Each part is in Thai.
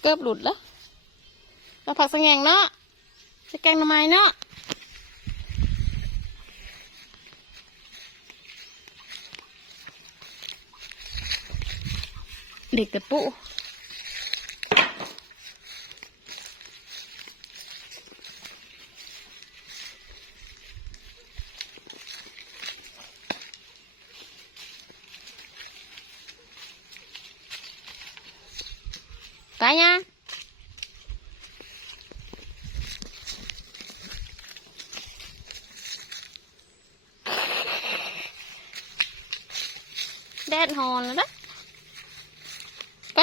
เกือบหลุดแล้วเราผักสะแงงเนาะจะแกงหน่อไม้เนาะเด็กแต่ปุ๊ ตายยังแดดหอนแล้วนะไป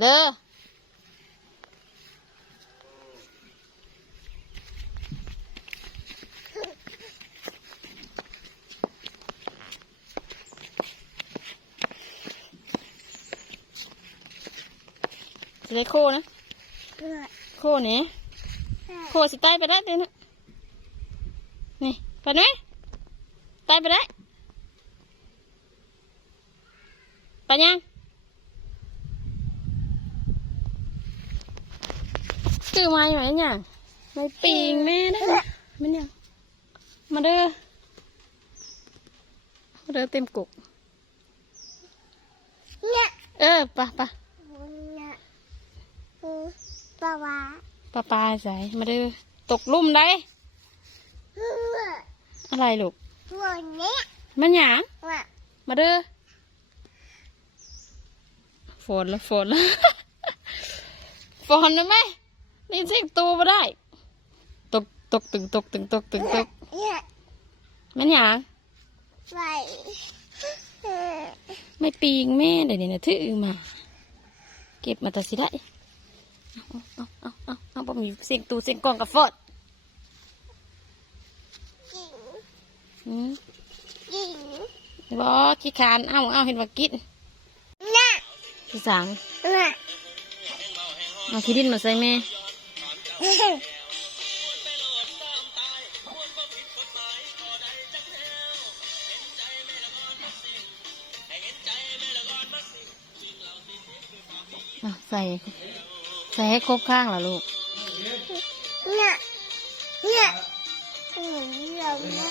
เด้อจะได้โคนะโคนี่โคสิใต้ไปได้เดี๋ยวนะนี่ไปไหมใต้ไปได้ไปยัง คือมาอยู่ไหนเนี่ยไม่ปีงแม่ได้อมันยังมาเด้อมาเด้อเต็มกุกเนี่ยเออปะปะเนี่ยคือปลาวาปะปาใส่มาเด้อตกลุ่มได้เพื่ออะไรลูกตัวเนี้ยมันหยางว่ามาเด้อฝนละฝนละฝนนะแม่ นี่เสียงตูมาได้ ตกตกตึงตกตึงตกตึงตกเนี่ยมันหยางไปเออไม่ปีงแม่เดี๋ยวนี้นะถือมา เก็บมาตัดสิได้เอาเอาเอาเอาเอาบ่มีเสียงตูเสียงกลองกับฝนจริงอืมจริงบ่ขี้คานเอาเอาเห็นว่ากินเนี่ยขี้สังเนี่ยเอาขี้ดินมาใส่แม่อะ ใส่ ใส่ให้ครบข้างเหรอลูก เนี่ย เนี่ยเหมือนเราเนี่ย